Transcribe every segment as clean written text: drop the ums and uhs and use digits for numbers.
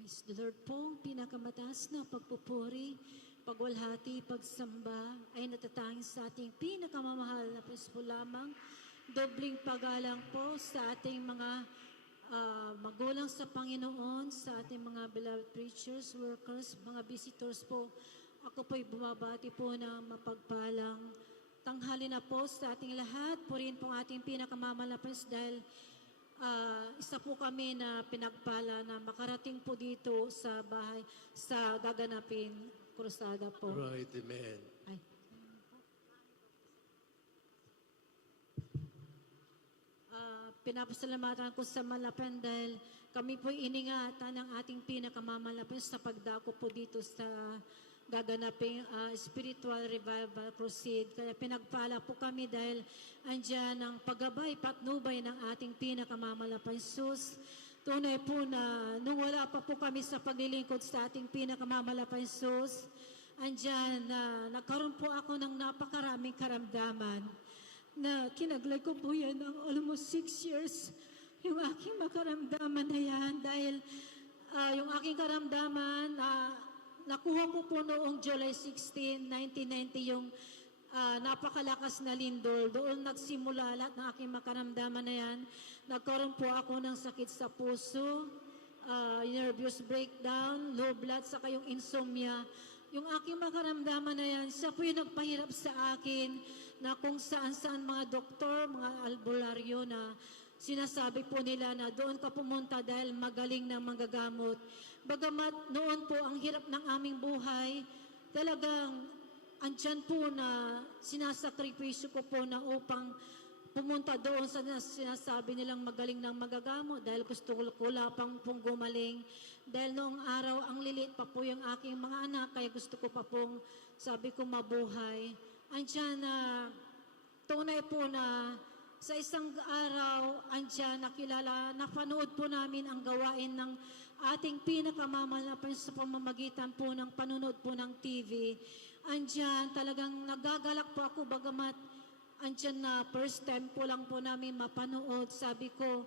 Praise the Lord po, pinakamataas na pagpupuri, pagwalhati, pagsamba ay natatangin sa ating pinakamamahal na Prinsipo lamang. Dobling pagalang po sa ating mga magulang sa Panginoon, sa ating mga beloved preachers, workers, mga visitors po. Ako po'y bumabati po ng mapagpalang tanghali na po sa ating lahat. Purihin po ang ating pinakamamalapas dahil isa po kami na pinagpala na makarating po dito sa bahay, sa gaganapin krusada po. Right, amen. Ay. Pinapasalamatan ko sa Malapan dahil kami po iningatan ng ating pinakamamalapan sa pagdako po dito sa gaganaping spiritual revival crusade. Kaya pinagpala po kami dahil andyan ang paggabay, patnubay ng ating pinakamamalapan Jesus. Tunay po na nung wala pa po kami sa paglilingkod sa ating pinakamamalapan Jesus, andyan na nagkaroon po ako ng napakaraming karamdaman na kinaglay ko po yan ng almost 6 years yung aking makaramdaman na yan dahil yung aking karamdaman nakuha ko po noong July 16, 1990 yung napakalakas na lindol. Doon nagsimula lahat ng aking makaramdaman na yan. Nagkaroon po ako ng sakit sa puso, nervous breakdown, low blood, saka yung insomnia. Yung aking makaramdaman na yan, siya po yung nagpahirap sa akin na kung saan-saan mga doktor, mga albularyo na sinasabi po nila na doon ka pumunta dahil magaling na manggagamot. Bagamat noon po ang hirap ng aming buhay, talagang andyan po na sinasakripisyo ko po na upang pumunta doon sa sinasabi nilang magaling ng magagamot dahil gusto ko pang pong gumaling. Dahil noong araw, ang lilit pa po yung aking mga anak, kaya gusto ko pa pong, sabi ko, mabuhay. Andyan na tunay po na sa isang araw, andyan nakilala, napanood po namin ang gawain ng ating pinakamamalapan sa pamamagitan po ng panunod po ng TV. Andyan talagang nagagalak po ako bagamat andyan na first time po lang po namin mapanood. Sabi ko,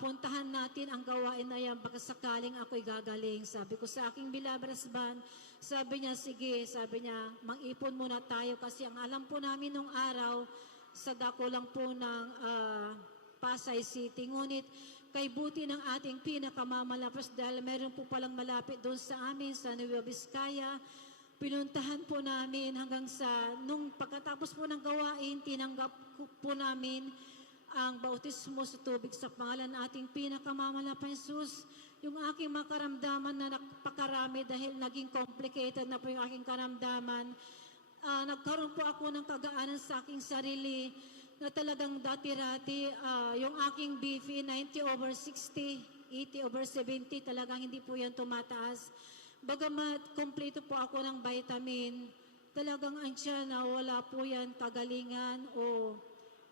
puntahan natin ang gawain na yan, baka sakaling ako'y gagaling. Sabi ko sa aking bilabrasban, sabi niya, sige, sabi niya, mang-ipon muna tayo kasi ang alam po namin nung araw, sa dako lang po ng Pasay City. Ngunit kay buti ng ating pinakamamalapas dahil meron po palang malapit doon sa amin sa Nueva Vizcaya. Pinuntahan po namin hanggang sa nung pagkatapos po ng gawain, tinanggap po namin ang bautismo sa tubig sa pangalan ng ating pinakamamalapan Jesus. Yung aking makaramdaman na napakarami dahil naging complicated na po yung aking karamdaman. Nagkaroon po ako ng kagaanan sa aking sarili na talagang dati-rati yung aking BP 90/60, 80/70 talagang hindi po yan tumataas. Bagamat kompleto po ako ng vitamin, talagang andyan na wala po yan kagalingan o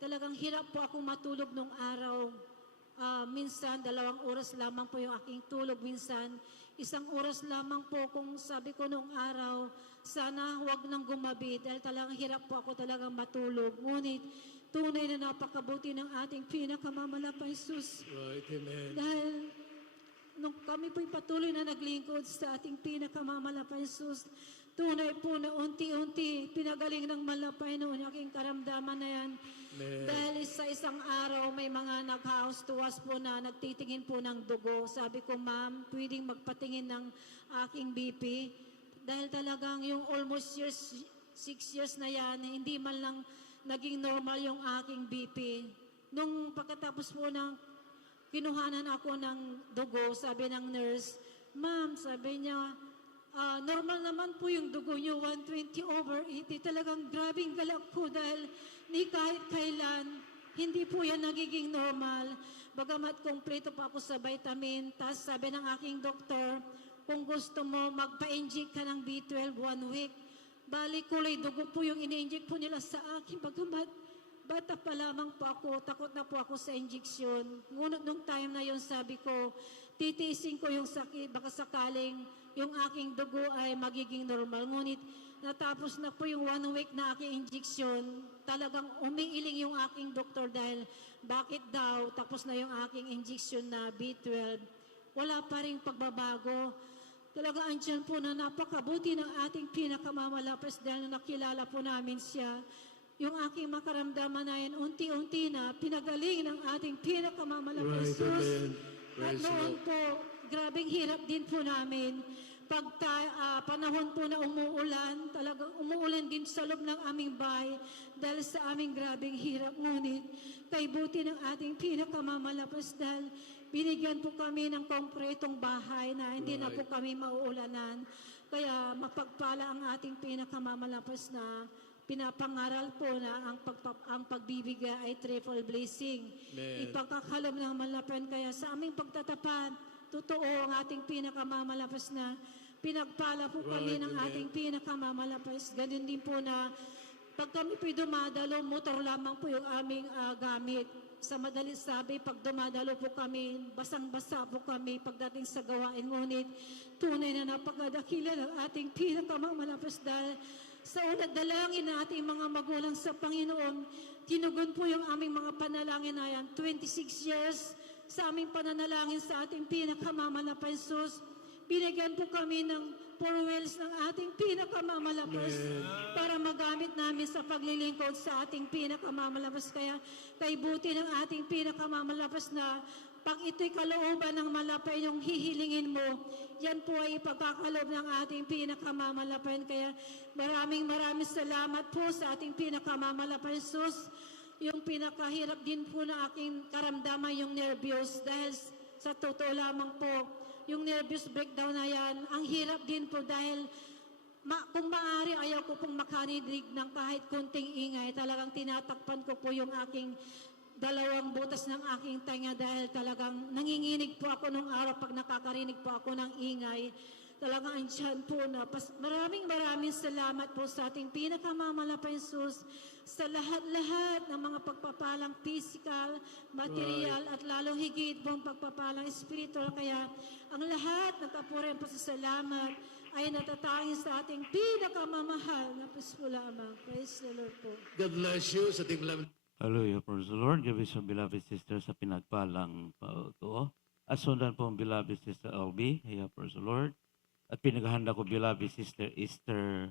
talagang hirap po ako matulog nung araw. Minsan, 2 oras lamang po yung aking tulog. Minsan, 1 oras lamang po kung sabi ko nung araw, sana huwag nang gumabi dahil talagang hirap po ako talagang matulog. Ngunit, tunay na napakabuti ng ating pinakamamalapan Jesus. Right, amen. Dahil nung kami po'y patuloy na naglingkod sa ating pinakamamalapan Jesus, tunay po na unti-unti pinagaling ng malapay noon yung aking karamdaman na yan. Amen. Dahil sa isang araw may mga nag-house to us po na nagtitingin po ng dugo. Sabi ko, ma'am, pwedeng magpatingin ng aking BP. Dahil talagang yung almost 6 years na yan, hindi man lang naging normal yung aking BP. Nung pagkatapos po ng kinuhanan ako ng dugo, sabi ng nurse, ma'am, sabi niya, normal naman po yung dugo niyo, 120/80. Talagang grabing galak po dahil ni kahit kailan, hindi po yan nagiging normal. Bagamat kompleto pa ako sa vitamin, tas sabi ng aking doktor, kung gusto mo, magpa-inject ka ng B12 1 week. Bali, kulay dugo po yung ini-inject po nila sa akin. Bagamat bata pa lamang po ako, takot na po ako sa injection. Ngunit nung time na yon sabi ko, titiisin ko yung sakit, baka sakaling yung aking dugo ay magiging normal. Ngunit natapos na po yung 1 week na aking injection, talagang umiiling yung aking doktor dahil bakit daw tapos na yung aking injection na B12. wala pa rin pagbabago. Talaga andyan po na napakabuti ng ating pinakamamalapas dahil na nakilala po namin siya. Yung aking makaramdaman na yan, unti-unti na pinagaling ng ating pinakamamalapas Right, Diyos. amen. At Praise the noon Lord. po, grabing hirap din po namin. Pag panahon po na umuulan, talagang umuulan din sa loob ng aming bahay dahil sa aming grabing hirap. Ngunit, kay buti ng ating pinakamamalapas dahil binigyan po kami ng konkretong bahay na hindi na po kami mauulanan. Kaya mapagpala ang ating pinakamamalapas na pinapangaral po na ang pagbibigay ay triple blessing. Amen. Ipagkakalom ng malapan kaya sa aming pagtatapat, totoo ang ating pinakamamalapas na pinagpala po kami Right, ng amen. ating pinakamamalapas. Ganun din po na pag kami po'y dumadalo, motor lamang po yung aming gamit. Sa madali sabi, pag dumadalo po kami, basang-basa po kami pagdating sa gawain. Ngunit tunay na napakadakila ng ating pinakamamalapas dahil sa unang dalangin na ating mga magulang sa Panginoon, tinugon po yung aming mga panalangin na yan. 26 years sa aming pananalangin sa ating pinakamamalapas Jesus. Binigyan po kami ng 4 wheels ng ating pinakamamalapas para magamit namin sa paglilingkod sa ating pinakamamalapas. Kaya kay buti ng ating pinakamamalapas na pag ito'y kalooban ng malapay yung hihilingin mo, yan po ay ipagkakaloob ng ating pinakamamalapan. Kaya maraming salamat po sa ating pinakamamalapan, Jesus. Yung pinakahirap din po na aking karamdaman yung nervyos dahil sa totoo lamang po, yung nervous breakdown na yan, ang hirap din po dahil kung maaari ayaw ko pong makarinig ng kahit konting ingay. Talagang tinatakpan ko po yung aking dalawang butas ng aking tenga dahil talagang nanginginig po ako nung araw pag nakakarinig po ako ng ingay. Talagang andyan po na. Maraming salamat po sa ating pinakamamalapan Jesus sa lahat-lahat ng mga pagpapalang physical, material, at lalong higit pong pagpapalang spiritual. Kaya ang lahat ng kapurihan pasasalamat ay natatangin sa ating pinakamamahal na Pasko lamang. Praise the Lord po. God bless you sa ating beloved. Hallelujah, praise the Lord. Gabi sa beloved sister sa pinagpalang pauto. At sundan po ang beloved sister LB. Haya, praise the Lord. At pinaghahanda ko beloved sister Esther